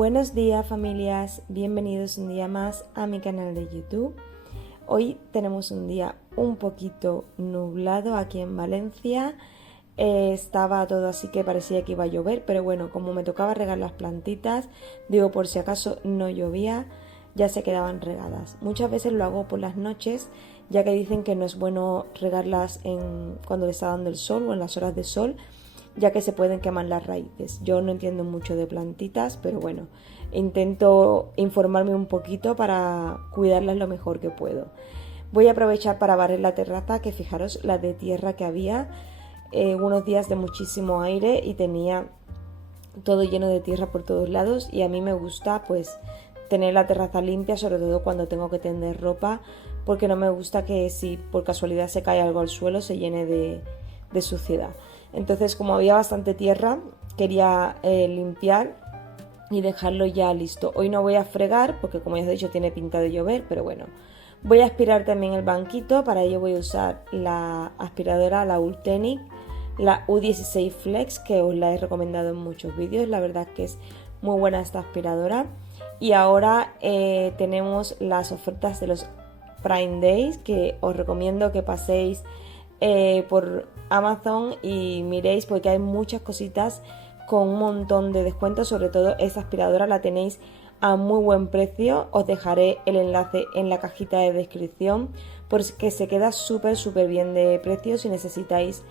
Buenos días familias, bienvenidos un día más a mi canal de YouTube. Hoy tenemos un día un poquito nublado aquí en Valencia. Estaba todo así que parecía que iba a llover, pero bueno, como me tocaba regar las plantitas, digo por si acaso no llovía, ya se quedaban regadas. Muchas veces lo hago por las noches, ya que dicen que no es bueno regarlas cuando le está dando el sol o en las horas de sol, ya que se pueden quemar las raíces. Yo no entiendo mucho de plantitas, pero bueno, intento informarme un poquito para cuidarlas lo mejor que puedo. Voy a aprovechar para barrer la terraza, que fijaros la de tierra que había, unos días de muchísimo aire y tenía todo lleno de tierra por todos lados, y a mí me gusta pues tener la terraza limpia, sobre todo cuando tengo que tender ropa, porque no me gusta que si por casualidad se cae algo al suelo se llene de suciedad. Entonces, como había bastante tierra, quería limpiar y dejarlo ya listo. Hoy no voy a fregar porque, como ya os he dicho, tiene pinta de llover, pero bueno. Voy a aspirar también el banquito. Para ello voy a usar la aspiradora, la Ultenic, la U16 Flex, que os la he recomendado en muchos vídeos. La verdad que es muy buena esta aspiradora. Y ahora tenemos las ofertas de los Prime Days, que os recomiendo que paséis por Amazon y miréis, porque hay muchas cositas con un montón de descuentos. Sobre todo esta aspiradora la tenéis a muy buen precio. Os dejaré el enlace en la cajita de descripción, porque se queda súper bien de precio si necesitáis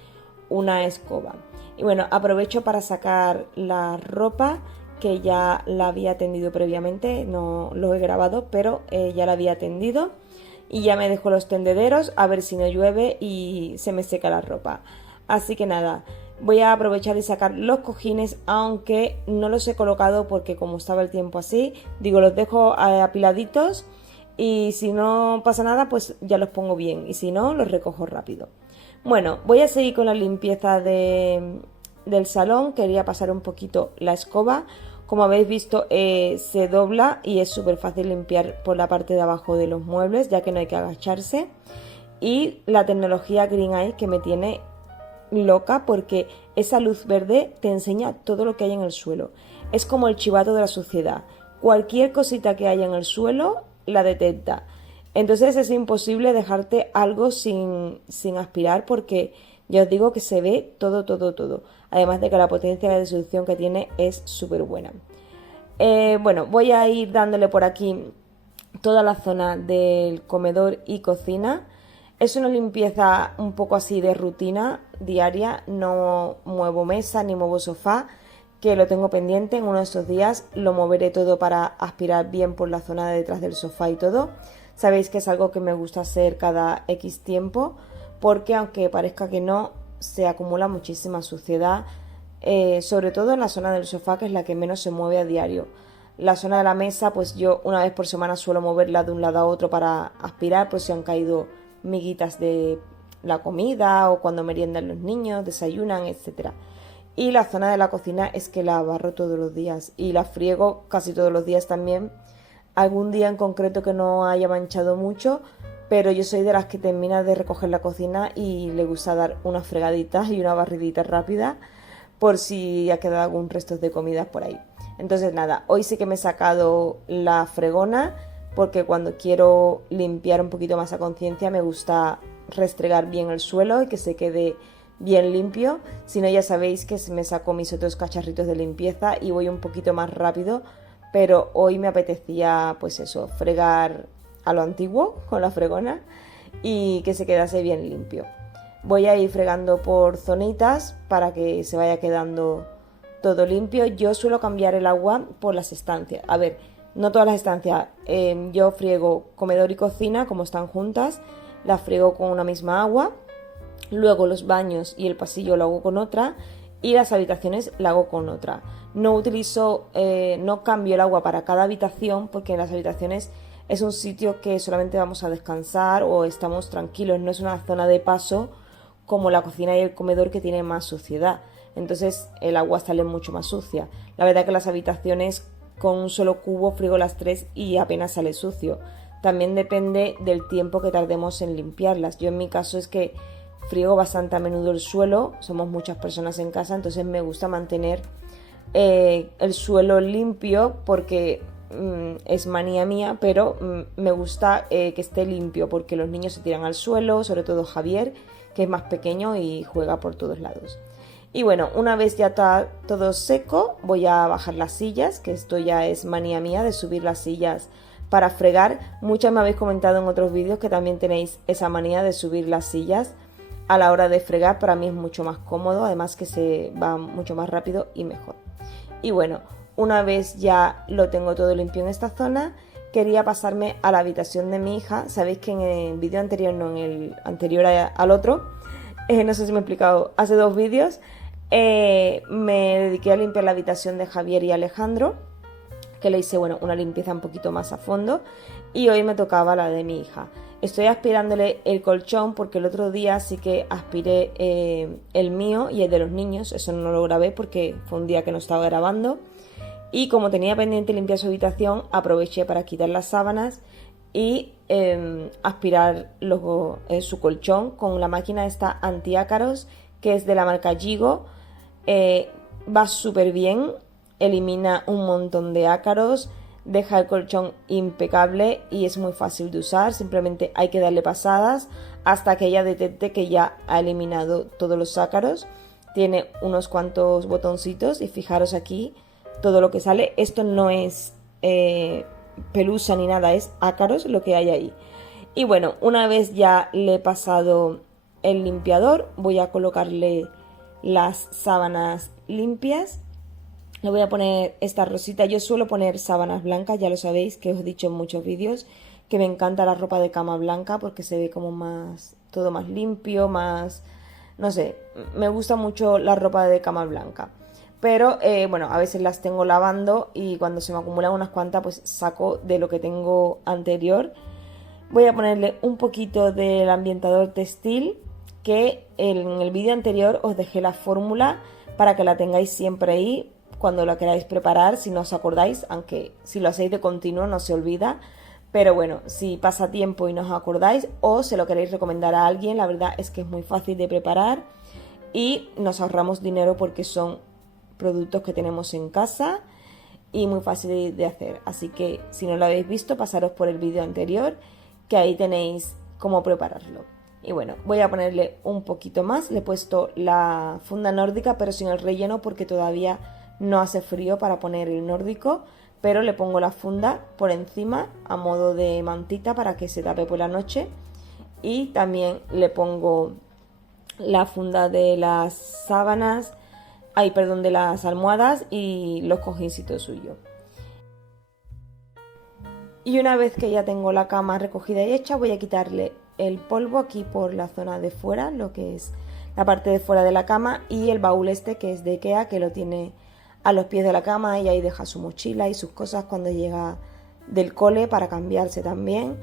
una escoba. Y bueno, aprovecho para sacar la ropa, que ya la había tendido previamente, no lo he grabado, pero ya la había tendido. Y ya me dejo los tendederos a ver si no llueve y se me seca la ropa. Así que nada, voy a aprovechar y sacar los cojines, aunque no los he colocado porque como estaba el tiempo así, digo, los dejo apiladitos y si no pasa nada pues ya los pongo bien, y si no los recojo rápido. Bueno, voy a seguir con la limpieza del salón. Quería pasar un poquito la escoba. Como habéis visto, se dobla y es súper fácil limpiar por la parte de abajo de los muebles, ya que no hay que agacharse. Y la tecnología Green Eye, que me tiene loca, porque esa luz verde te enseña todo lo que hay en el suelo. Es como el chivato de la suciedad. Cualquier cosita que haya en el suelo la detecta. Entonces es imposible dejarte algo sin aspirar, porque ya os digo que se ve todo. Además de que la potencia de destrucción que tiene es súper buena. Bueno, voy a ir dándole por aquí toda la zona del comedor y cocina. Es una limpieza un poco así de rutina diaria. No muevo mesa ni muevo sofá, que lo tengo pendiente. En uno de estos días lo moveré todo para aspirar bien por la zona de detrás del sofá y todo. Sabéis que es algo que me gusta hacer cada X tiempo, porque aunque parezca que no, se acumula muchísima suciedad, sobre todo en la zona del sofá, que es la que menos se mueve a diario. La zona de la mesa, pues yo una vez por semana suelo moverla de un lado a otro para aspirar, pues si han caído miguitas de la comida o cuando meriendan los niños, desayunan, etcétera. Y la zona de la cocina es que la barro todos los días y la friego casi todos los días también. Algún día en concreto que no haya manchado mucho, pero yo soy de las que termina de recoger la cocina y le gusta dar unas fregaditas y una barridita rápida por si ha quedado algún resto de comida por ahí. Entonces nada, hoy sí que me he sacado la fregona, porque cuando quiero limpiar un poquito más a conciencia me gusta restregar bien el suelo y que se quede bien limpio. Si no, ya sabéis que me saco mis otros cacharritos de limpieza y voy un poquito más rápido, pero hoy me apetecía pues eso, fregar a lo antiguo con la fregona y que se quedase bien limpio. Voy a ir fregando por zonitas para que se vaya quedando todo limpio. Yo suelo cambiar el agua por las estancias. A ver, no todas las estancias. Yo friego comedor y cocina como están juntas, las friego con una misma agua. Luego los baños y el pasillo lo hago con otra, y las habitaciones la hago con otra. No cambio el agua para cada habitación, porque en las habitaciones es un sitio que solamente vamos a descansar o estamos tranquilos, no es una zona de paso como la cocina y el comedor, que tiene más suciedad. Entonces el agua sale mucho más sucia. La verdad que las habitaciones con un solo cubo friego las tres y apenas sale sucio. También depende del tiempo que tardemos en limpiarlas. Yo en mi caso es que friego bastante a menudo el suelo, somos muchas personas en casa, entonces me gusta mantener el suelo limpio porque es manía mía, pero me gusta que esté limpio porque los niños se tiran al suelo, sobre todo Javier, que es más pequeño y juega por todos lados. Y bueno, una vez ya está todo seco, voy a bajar las sillas, que esto ya es manía mía de subir las sillas para fregar. Muchas me habéis comentado en otros vídeos que también tenéis esa manía de subir las sillas a la hora de fregar. Para mí es mucho más cómodo, además que se va mucho más rápido y mejor. Y bueno, una vez ya lo tengo todo limpio en esta zona, quería pasarme a la habitación de mi hija. Sabéis que en el vídeo anterior, no en el anterior al otro, no sé si me he explicado, hace 2 vídeos, me dediqué a limpiar la habitación de Javier y Alejandro, que le hice, bueno, una limpieza un poquito más a fondo, y hoy me tocaba la de mi hija. Estoy aspirándole el colchón porque el otro día sí que aspiré el mío y el de los niños. Eso no lo grabé porque fue un día que no estaba grabando, y como tenía pendiente limpiar su habitación, aproveché para quitar las sábanas y aspirar su colchón con la máquina esta antiácaros, que es de la marca Gigo. Va súper bien, elimina un montón de ácaros, deja el colchón impecable y es muy fácil de usar. Simplemente hay que darle pasadas hasta que ella detecte que ya ha eliminado todos los ácaros. Tiene unos cuantos botoncitos y fijaros aquí todo lo que sale. Esto no es pelusa ni nada, es ácaros lo que hay ahí. Y bueno, una vez ya le he pasado el limpiador, voy a colocarle las sábanas limpias. Le voy a poner esta rosita. Yo suelo poner sábanas blancas, ya lo sabéis, que os he dicho en muchos vídeos que me encanta la ropa de cama blanca porque se ve como más, todo más limpio, más, no sé, me gusta mucho la ropa de cama blanca. Pero bueno, a veces las tengo lavando y cuando se me acumulan unas cuantas pues saco de lo que tengo anterior. Voy a ponerle un poquito del ambientador textil, que en el vídeo anterior os dejé la fórmula para que la tengáis siempre ahí cuando la queráis preparar, si no os acordáis, aunque si lo hacéis de continuo no se olvida. Pero bueno, si pasa tiempo y no os acordáis o se lo queréis recomendar a alguien, la verdad es que es muy fácil de preparar y nos ahorramos dinero porque son productos que tenemos en casa y muy fácil de hacer. Así que si no lo habéis visto, pasaros por el vídeo anterior, que ahí tenéis cómo prepararlo. Y bueno, voy a ponerle un poquito más. Le he puesto la funda nórdica pero sin el relleno porque todavía no hace frío para poner el nórdico, pero le pongo la funda por encima a modo de mantita para que se tape por la noche. Y también le pongo la funda de las sábanas, de las almohadas y los cojincitos suyos. Y una vez que ya tengo la cama recogida y hecha, voy a quitarle el polvo aquí por la zona de fuera, lo que es la parte de fuera de la cama, y el baúl este que es de Ikea, que lo tiene a los pies de la cama, y ahí deja su mochila y sus cosas cuando llega del cole para cambiarse también.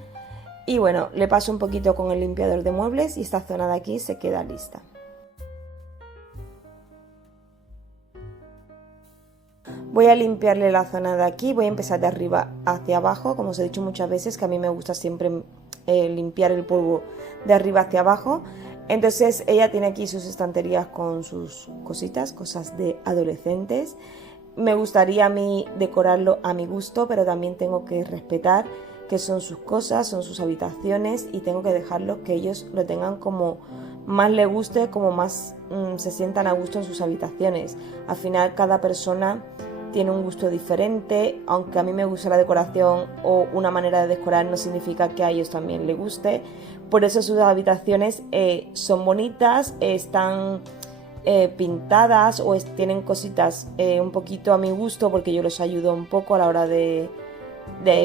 Y bueno, le paso un poquito con el limpiador de muebles y esta zona de aquí se queda lista. Voy a limpiarle la zona de aquí, voy a empezar de arriba hacia abajo, como os he dicho muchas veces que a mí me gusta siempre limpiar el polvo de arriba hacia abajo. Entonces ella tiene aquí sus estanterías con sus cositas, cosas de adolescentes. Me gustaría a mí decorarlo a mi gusto, pero también tengo que respetar que son sus cosas, son sus habitaciones y tengo que dejarlos que ellos lo tengan como más les guste, como más se sientan a gusto en sus habitaciones. Al final cada persona tiene un gusto diferente, aunque a mí me gusta la decoración o una manera de decorar no significa que a ellos también les guste. Por eso sus habitaciones son bonitas, están pintadas o tienen cositas un poquito a mi gusto porque yo los ayudo un poco a la hora de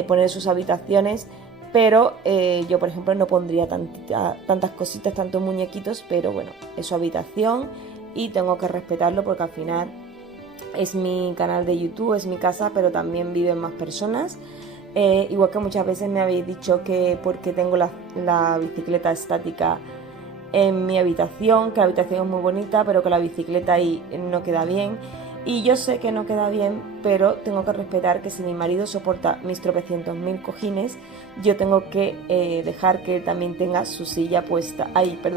poner sus habitaciones. Pero yo, por ejemplo, no pondría tantas cositas, tantos muñequitos, pero bueno, es su habitación y tengo que respetarlo porque al final es mi canal de YouTube, es mi casa, pero también viven más personas. Igual que muchas veces me habéis dicho que porque tengo la bicicleta estática en mi habitación, que la habitación es muy bonita, pero que la bicicleta ahí no queda bien. Y yo sé que no queda bien, pero tengo que respetar que si mi marido soporta mis tropecientos mil cojines, yo tengo que dejar que él también tenga su silla puesta,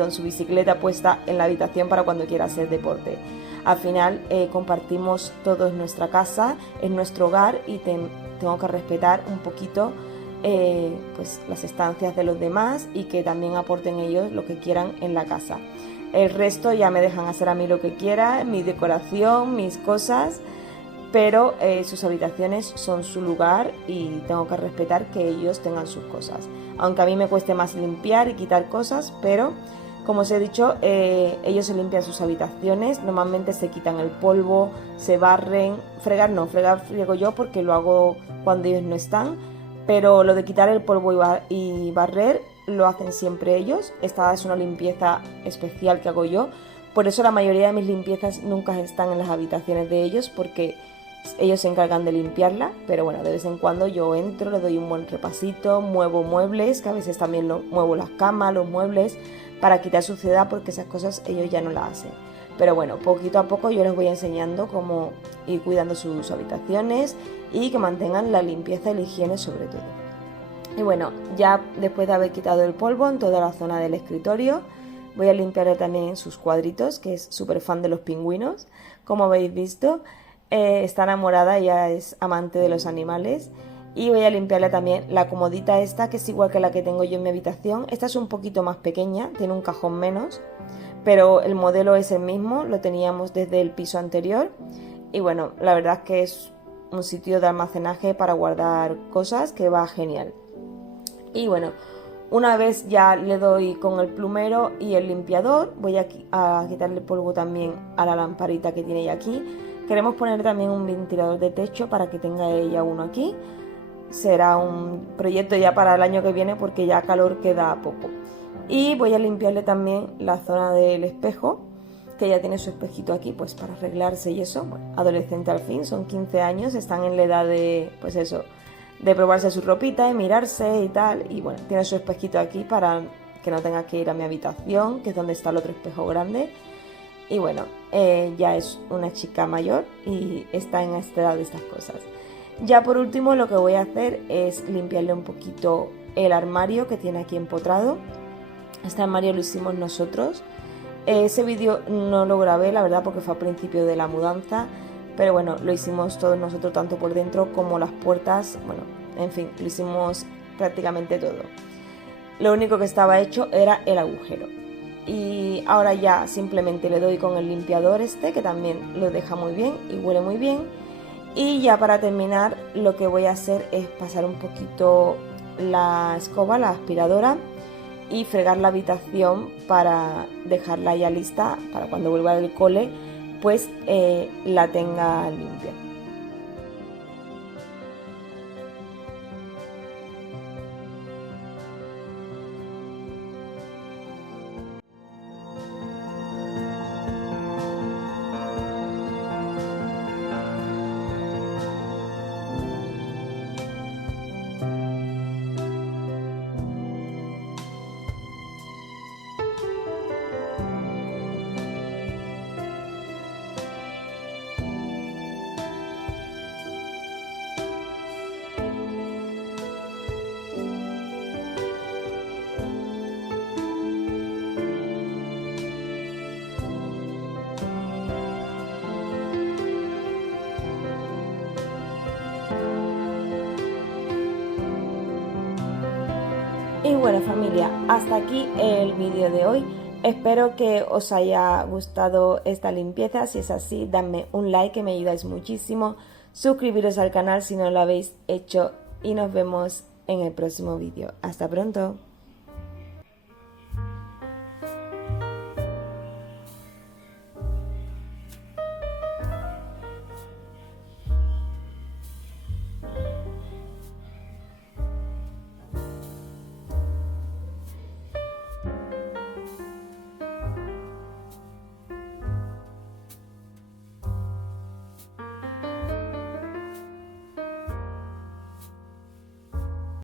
su bicicleta puesta en la habitación para cuando quiera hacer deporte. Al final compartimos todos nuestra casa, es nuestro hogar y tengo que respetar un poquito pues las estancias de los demás y que también aporten ellos lo que quieran en la casa. El resto ya me dejan hacer a mí lo que quiera, mi decoración, mis cosas, pero sus habitaciones son su lugar y tengo que respetar que ellos tengan sus cosas. Aunque a mí me cueste más limpiar y quitar cosas, pero como os he dicho, ellos se limpian sus habitaciones, normalmente se quitan el polvo, se barren, fregar friego yo porque lo hago cuando ellos no están, pero lo de quitar el polvo y barrer lo hacen siempre ellos. Esta es una limpieza especial que hago yo, por eso la mayoría de mis limpiezas nunca están en las habitaciones de ellos porque ellos se encargan de limpiarla, pero bueno, de vez en cuando yo entro, le doy un buen repasito, muevo muebles, que a veces también muevo las camas, los muebles, para quitar suciedad porque esas cosas ellos ya no las hacen. Pero bueno, poquito a poco yo les voy enseñando cómo ir cuidando sus habitaciones y que mantengan la limpieza y la higiene sobre todo. Y bueno, ya después de haber quitado el polvo en toda la zona del escritorio, voy a limpiarle también sus cuadritos, que es súper fan de los pingüinos, como habéis visto. Está enamorada, ella es amante de los animales. Y voy a limpiarle también la comodita esta, que es igual que la que tengo yo en mi habitación. Esta es un poquito más pequeña, tiene un cajón menos, pero el modelo es el mismo, lo teníamos desde el piso anterior. Y bueno, la verdad es que es un sitio de almacenaje para guardar cosas que va genial. Y bueno, una vez ya le doy con el plumero y el limpiador, voy a quitarle polvo también a la lamparita que tiene ella aquí. Queremos poner también un ventilador de techo para que tenga ella uno aquí. Será un proyecto ya para el año que viene porque ya calor queda poco. Y voy a limpiarle también la zona del espejo, que ya tiene su espejito aquí pues para arreglarse y eso. Bueno, adolescente al fin, son 15 años, están en la edad de pues eso, de probarse su ropita, de mirarse y tal. Y bueno, tiene su espejito aquí para que no tenga que ir a mi habitación, que es donde está el otro espejo grande. Y bueno, ya es una chica mayor y está en esta edad de estas cosas. Ya por último lo que voy a hacer es limpiarle un poquito el armario que tiene aquí empotrado. Este armario lo hicimos nosotros. Ese vídeo no lo grabé, la verdad, porque fue al principio de la mudanza. Pero bueno, lo hicimos todos nosotros, tanto por dentro como las puertas. Bueno, en fin, lo hicimos prácticamente todo. Lo único que estaba hecho era el agujero. Y ahora ya simplemente le doy con el limpiador este, que también lo deja muy bien y huele muy bien. Y ya para terminar lo que voy a hacer es pasar un poquito la escoba, la aspiradora, y fregar la habitación para dejarla ya lista para cuando vuelva del cole pues la tenga limpia. Y bueno familia, hasta aquí el vídeo de hoy. Espero que os haya gustado esta limpieza. Si es así, dadme un like que me ayudáis muchísimo. Suscribiros al canal si no lo habéis hecho y nos vemos en el próximo vídeo. Hasta pronto.